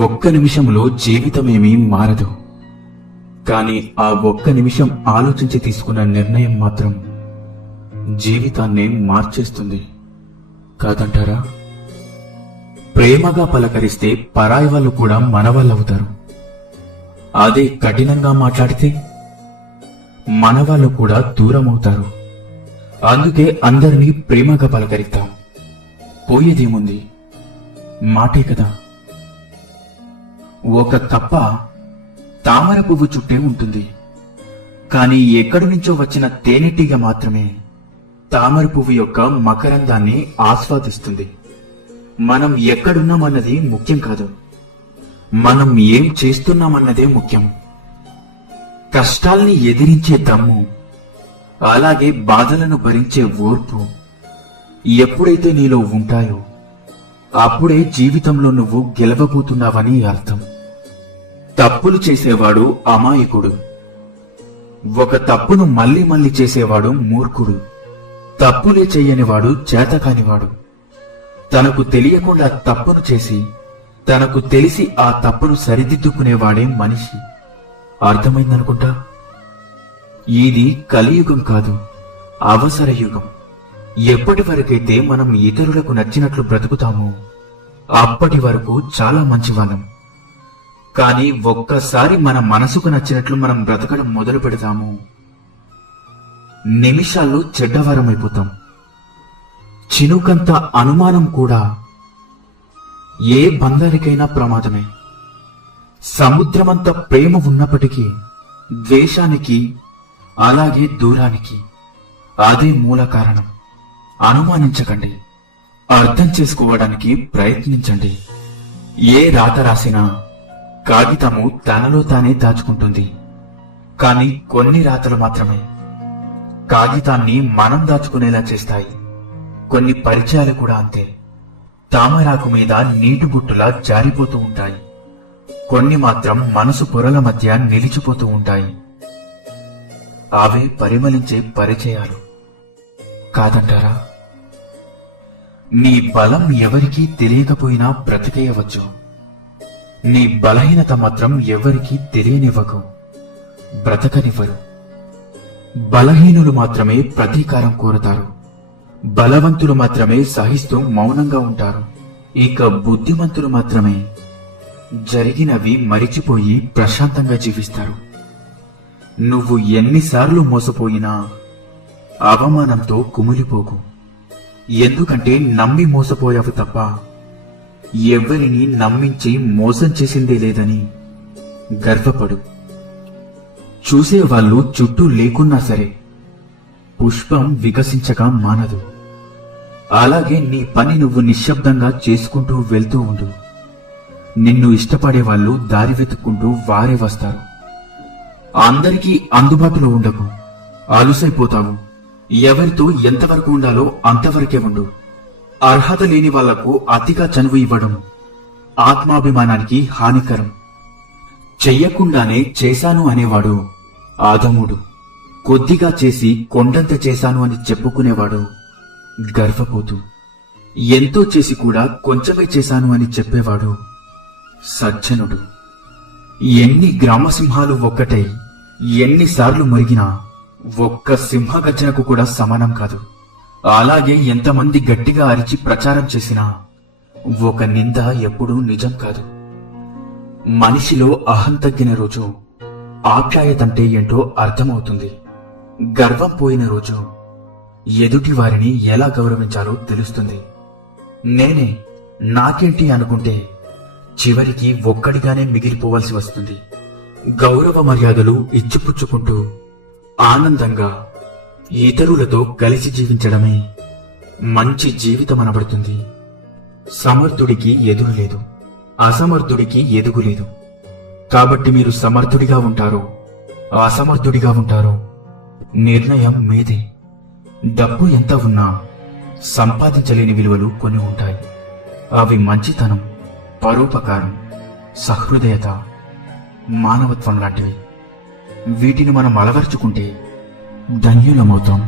ఒక్క నిమిషంలో జీవితమేమీ మారదు, కానీ ఆ ఒక్క నిమిషం ఆలోచించి తీసుకున్న నిర్ణయం మాత్రం జీవితాన్నే మార్చేస్తుంది కాదంటారా? ప్రేమగా పలకరిస్తే పరాయి వాళ్ళు కూడా మనవాళ్ళవుతారు. అదే కఠినంగా మాట్లాడితే మనవాళ్ళు కూడా దూరం అవుతారు. అందుకే అందరినీ ప్రేమగా పలకరిద్దాం. పోయేదేముంది, మాటే కదా. ఒక కప్ప తామర పువ్వు చుట్టే ఉంటుంది, కానీ ఎక్కడి నుంచో వచ్చిన తేనెటీగ మాత్రమే తామర పువ్వు యొక్క మకరందాన్ని ఆస్వాదిస్తుంది. మనం ఎక్కడున్నామన్నది ముఖ్యం కాదు, మనం ఏం చేస్తున్నామన్నదే ముఖ్యం. కష్టాల్ని ఎదిరించే దమ్ము, అలాగే బాధలను భరించే ఓర్పు ఎప్పుడైతే నీలో ఉంటాయో అప్పుడే జీవితంలో నువ్వు గెలవబోతున్నావని అర్థం. తప్పులు చేసేవాడు అమాయకుడు, ఒక తప్పును మళ్లీ మళ్లీ చేసేవాడు మూర్ఖుడు. తప్పులే చెయ్యనివాడు చేతకానివాడు. తనకు తెలియకుండా తప్పును చేసి తనకు తెలిసి ఆ తప్పును సరిదిద్దుకునేవాడే మనిషి. అర్థమైందనుకుంటా. ఇది కలియుగం కాదు, అవసర యుగం. ఎప్పటి వరకైతే మనం ఇతరులకు నచ్చినట్లు బ్రతుకుతామో అప్పటి వరకు చాలా మంచివాళ్ళం. కానీ ఒక్కసారి మన మనసుకు నచ్చినట్లు మనం బ్రతకడం మొదలు పెడతాము, నిమిషాల్లో చెడ్డవారమైపోతాం. చినుకంత అనుమానం కూడా ఏ బంధానికైనా ప్రమాదమే. సముద్రమంత ప్రేమ ఉన్నప్పటికీ ద్వేషానికి అలాగే దూరానికి అదే మూల కారణం. అనుమానించకండి, అర్థం చేసుకోవడానికి ప్రయత్నించండి. ఏ రాత రాసినా కాగితము తనలో తానే దాచుకుంటుంది, కానీ కొన్ని రాతలు మాత్రమే కాగితాన్ని మనం దాచుకునేలా చేస్తాయి. కొన్ని పరిచయాలు కూడా అంతే. తామరాకు మీద నీటి బుట్టులా జారిపోతూ ఉంటాయి, కొన్ని మాత్రం మనసు పొరల మధ్య నిలిచిపోతూ ఉంటాయి. అవే పరిమళించే పరిచయాలు కాదంటారా? నీ బలం ఎవరికీ తెలియకపోయినా బ్రతికేయవచ్చు, నీ బలహీనత మాత్రం ఎవరికీ తెలియనివ్వకు, బ్రతకనివ్వరు. బలహీనులు మాత్రమే ప్రతీకారం కోరతారు, బలవంతులు మాత్రమే సహిస్తూ మౌనంగా ఉంటారు. ఇక బుద్ధిమంతులు మాత్రమే జరిగినవి మరిచిపోయి ప్రశాంతంగా జీవిస్తారు. నువ్వు ఎన్నిసార్లు మోసపోయినా అవమానంతో కుమిలిపోకు, ఎందుకంటే నమ్మి మోసపోయావు తప్ప ఎవ్వరిని నమ్మించి మోసం చేసిందే లేదని గర్వపడు. చూసేవాళ్లు చుట్టూ లేకున్నా సరే పుష్పం వికసించక మానదు. అలాగే నీ పని నువ్వు నిశ్శబ్దంగా చేసుకుంటూ వెళ్తూ ఉండు. నిన్ను ఇష్టపడే వాళ్ళు దారి వెతుక్కుంటూ వారే వస్తారు. అందరికీ అందుబాటులో ఉండకు, అలుసైపోతావు. ఎవరితో ఎంతవరకు ఉండాలో అంతవరకే ఉండు. అర్హత లేని వాళ్లకు అతిగా చనువు ఇవ్వడం ఆత్మాభిమానానికి హానికరం. చెయ్యకుండానే చేశాను అనేవాడు ఆదముడు. కొద్దిగా చేసి కొండంత చేశాను అని చెప్పుకునేవాడు గర్వపోతూ. ఎంతో చేసి కూడా కొంచెమే చేశాను అని చెప్పేవాడు సజ్జనుడు. ఎన్ని గ్రామసింహాలు ఒక్కటై ఎన్నిసార్లు మురిగినా ఒక్క సింహగర్జనకు కూడా సమానం కాదు. అలాగే ఎంతమంది గట్టిగా అరిచి ప్రచారం చేసినా ఒక నింద ఎప్పుడూ నిజం కాదు. మనిషిలో అహం తగ్గిన రోజు ఆప్యాయతంటే ఏంటో అర్థమవుతుంది. గర్వం పోయిన రోజు ఎదుటి వారిని ఎలా గౌరవించాలో తెలుస్తుంది. నేనే నాకేంటి అనుకుంటే చివరికి ఒక్కడిగానే మిగిలిపోవాల్సి వస్తుంది. గౌరవ మర్యాదలు ఇచ్చిపుచ్చుకుంటూ ఆనందంగా ఇతరులతో కలిసి జీవించడమే మంచి జీవితం అనబడుతుంది. సమర్థుడికి ఎదురు లేదు, అసమర్థుడికి ఎదుగు లేదు. కాబట్టి మీరు సమర్థుడిగా ఉంటారో అసమర్థుడిగా ఉంటారో నిర్ణయం మీదే. డబ్బు ఎంత ఉన్నా సంపాదించలేని విలువలు కొన్ని ఉంటాయి. అవి మంచితనం, పరోపకారం, సహృదయత, మానవత్వం లాంటివి. వీటిని మనం అలవర్చుకుంటే ధన్యులమవుతాం.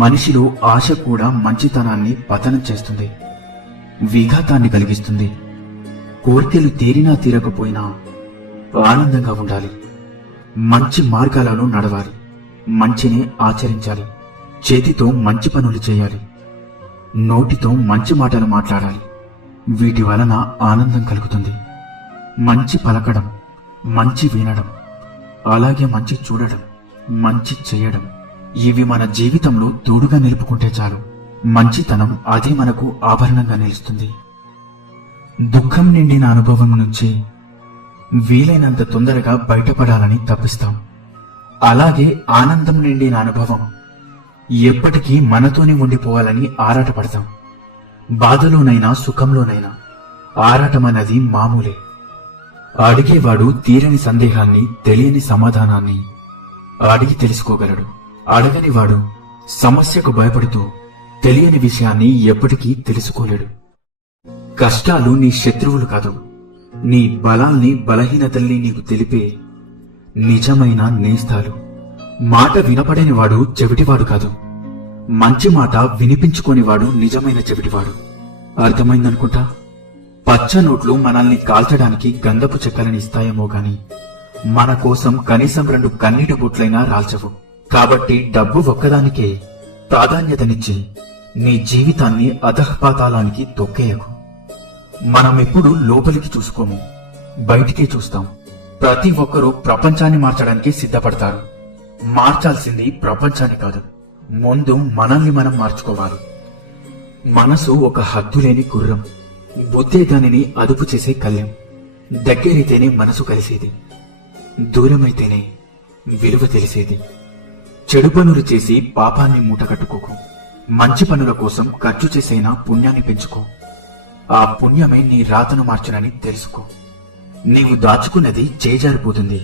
మనిషిలో ఆశ కూడా మంచితనాన్ని పతనం చేస్తుంది, విఘాతాన్ని కలిగిస్తుంది. కోర్కెలు తీరినా తీరకపోయినా ఆనందంగా ఉండాలి. మంచి మార్గాలను నడవాలి. మంచిని ఆచరించాలి. చేతితో మంచి పనులు చేయాలి. నోటితో మంచి మాటలు మాట్లాడాలి. వీటి వలన ఆనందం కలుగుతుంది. మంచి పలకడం, మంచి వినడం, అలాగే మంచి చూడడం, మంచి చేయడం, ఇవి మన జీవితంలో తోడుగా నిలుపుకుంటే చాలు. మంచితనం అదే మనకు ఆభరణంగా నిలుస్తుంది. దుఃఖం నిండిన అనుభవం నుంచి వీలైనంత తొందరగా బయటపడాలని తప్పిస్తాం. అలాగే ఆనందం నిండిన అనుభవం ఎప్పటికీ మనతోనే ఉండిపోవాలని ఆరాటపడతాం. బాధలోనైనా సుఖంలోనైనా ఆరాటమన్నది మామూలే. అడిగేవాడు తీరని సందేహాన్ని, తెలియని సమాధానాన్ని అడిగి తెలుసుకోగలడు. అడగనివాడు సమస్యకు భయపడుతూ తెలియని విషయాన్ని ఎప్పటికీ తెలుసుకోలేడు. కష్టాలు నీ శత్రువులు కాదు, నీ బలాల్ని, బలహీనతల్ని నీకు తెలిపే నిజమైన నేస్తాలు. మాట వినపడనివాడు చెవిటివాడు కాదు, మంచి మాట వినిపించుకోనివాడు నిజమైన చెవిటివాడు. అర్థమైందనుకుంటా. పచ్చ నోట్లు మనల్ని కాల్చడానికి గంధపు చెక్కలని ఇస్తాయేమో గాని మన కోసం కనీసం 2 కన్నీటి బొట్లైనా రాల్చవు. కాబట్టి డబ్బు ఒక్కదానికే ప్రాధాన్యతనిచ్చి నీ జీవితాన్ని అధఃపాతాళానికి తొక్కేయకు. మనమెప్పుడు లోపలికి చూసుకోము, బయటికే చూస్తాం. ప్రతి ఒక్కరూ ప్రపంచాన్ని మార్చడానికి సిద్ధపడతారు. మార్చాల్సింది ప్రపంచాన్ని కాదు, ముందు మనల్ని మనం మార్చుకోవాలి. మనసు ఒక హద్దులేని గుర్రం. బుద్ధే దానిని అదుపు చేసే కళ్యం. దగ్గరైతేనే మనసు కలిసేది, దూరమైతేనే విలువ తెలిసేది. చెడు పనులు చేసి పాపాన్ని మూటగట్టుకోకు. మంచి పనుల కోసం ఖర్చు చేసైనా పుణ్యాన్ని పెంచుకో. ఆ పుణ్యమే నీ రాతను మార్చునని తెలుసుకో. నీవు దాచుకున్నది చేజారిపోతుంది.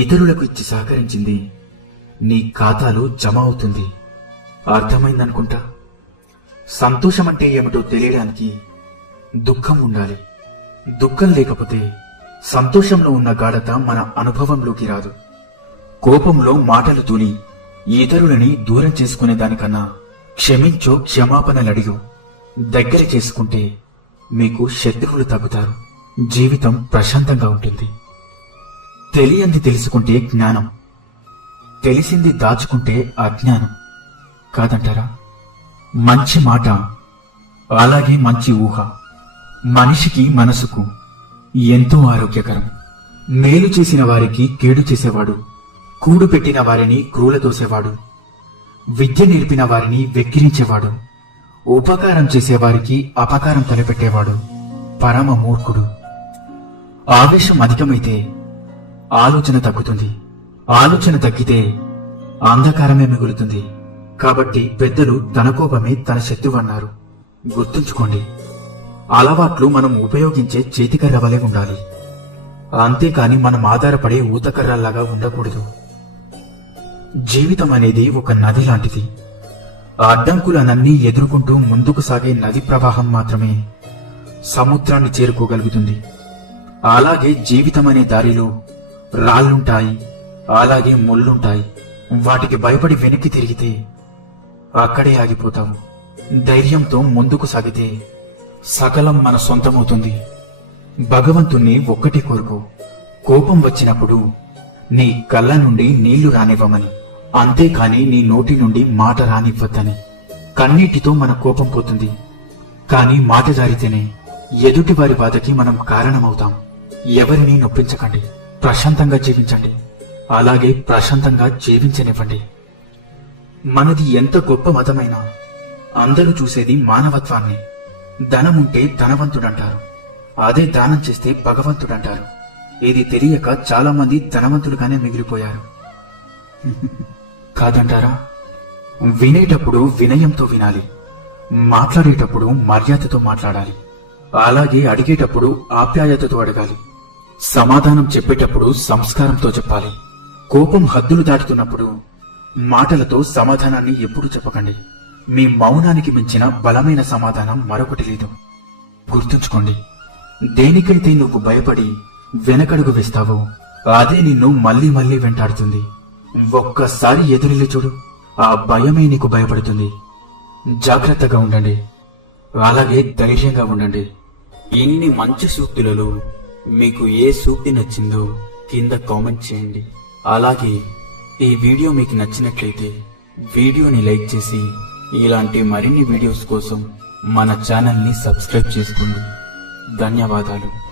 ఇతరులకు ఇచ్చి సహకరించింది నీ ఖాతాలో జమ అవుతుంది. అర్థమైందనుకుంటా. సంతోషమంటే ఏమిటో తెలియడానికి దుఃఖం ఉండాలి. దుఃఖం లేకపోతే సంతోషంలో ఉన్న గాఢత మన అనుభవంలోకి రాదు. కోపంలో మాటలు తూలి ఇతరులని దూరం చేసుకునే దానికన్నా క్షమించో, క్షమాపణలడిగో దగ్గర చేసుకుంటే మీకు శత్రువులు తగ్గుతారు. జీవితం ప్రశాంతంగా ఉంటుంది. తెలియంది తెలుసుకుంటే జ్ఞానం, తెలిసింది దాచుకుంటే అజ్ఞానం కాదంటారా? మంచి మాట, అలాగే మంచి ఊహ మనిషికి, మనసుకు ఎంతో ఆరోగ్యకరం. మేలు చేసిన వారికి కీడు చేసేవాడు, కూడు పెట్టిన వారిని క్రూలదోసేవాడు, విద్య నేర్పిన వారిని వెక్కిరించేవాడు, ఉపకారం చేసేవారికి అపకారం తలపెట్టేవాడు పరమ మూర్ఖుడు. ఆవేశం అధికమైతే ఆలోచన తగ్గుతుంది, ఆలోచన తగ్గితే అంధకారమే మిగులుతుంది. కాబట్టి పెద్దలు తన కోపమే తన శత్రువన్నారు. గుర్తుంచుకోండి. అలవాట్లు మనం ఉపయోగించే చేతికర్ర వలె ఉండాలి, అంతేకాని మనం ఆధారపడే ఊతకర్రల్లాగా ఉండకూడదు. జీవితం అనేది ఒక నది లాంటిది. అడ్డంకులనన్నీ ఎదుర్కొంటూ ముందుకు సాగే నది ప్రవాహం మాత్రమే సముద్రాన్ని చేరుకోగలుగుతుంది. అలాగే జీవితం అనే దారిలో రాళ్లుంటాయి, అలాగే ముళ్ళుంటాయి. వాటికి భయపడి వెనక్కి తిరిగితే అక్కడే ఆగిపోతావు. ధైర్యంతో ముందుకు సాగితే సకలం మన సొంతమవుతుంది. భగవంతుణ్ణి ఒక్కటి కోరుకో, కోపం వచ్చినప్పుడు నీ కళ్ళ నుండి నీళ్లు రానివ్వమని, అంతేకాని నీ నోటి నుండి మాట రానివ్వద్దని. కన్నీటితో మన కోపం పోతుంది, కాని మాట జారితేనే ఎదుటి వారి బాధకి మనం కారణమవుతాం. ఎవరిని నొప్పించకండి, ప్రశాంతంగా జీవించండి, అలాగే ప్రశాంతంగా జీవించనివ్వండి. మనది ఎంత గొప్ప మతమైనా అందరూ చూసేది మానవత్వాన్ని. ధనముంటే ధనవంతుడంటారు, అదే దానం చేస్తే భగవంతుడంటారు. ఇది తెలియక చాలా మంది ధనవంతులుగానే మిగిలిపోయారు. కాదంటారా? వినేటప్పుడు వినయంతో వినాలి, మాట్లాడేటప్పుడు మర్యాదతో మాట్లాడాలి, అలాగే అడిగేటప్పుడు ఆప్యాయతతో అడగాలి, సమాధానం చెప్పేటప్పుడు సంస్కారంతో చెప్పాలి. కోపం హద్దులు దాటుతున్నప్పుడు మాటలతో సమాధానాన్ని ఎప్పుడూ చెప్పకండి. మీ మౌనానికి మించిన బలమైన సమాధానం మరొకటి లేదు. గుర్తుంచుకోండి. దేనికైతే నువ్వు భయపడి వెనకడుగు వేస్తావో అదే నిన్ను మళ్లీ మళ్లీ వెంటాడుతుంది. ఒక్కసారి ఎదురెళ్ళి చూడు, ఆ భయమే నీకు భయపడుతుంది. జాగ్రత్తగా ఉండండి, అలాగే ధైర్యంగా ఉండండి. ఇన్ని మంచి సూక్తులలో మీకు ఏ సూక్తి నచ్చిందో కింద కామెంట్ చేయండి. అలాగే ఈ వీడియో మీకు నచ్చినట్లయితే వీడియోని లైక్ చేసి ఇలాంటి మరిన్ని వీడియోస్ కోసం మన ఛానల్ని సబ్స్క్రైబ్ చేసుకోండి. ధన్యవాదాలు.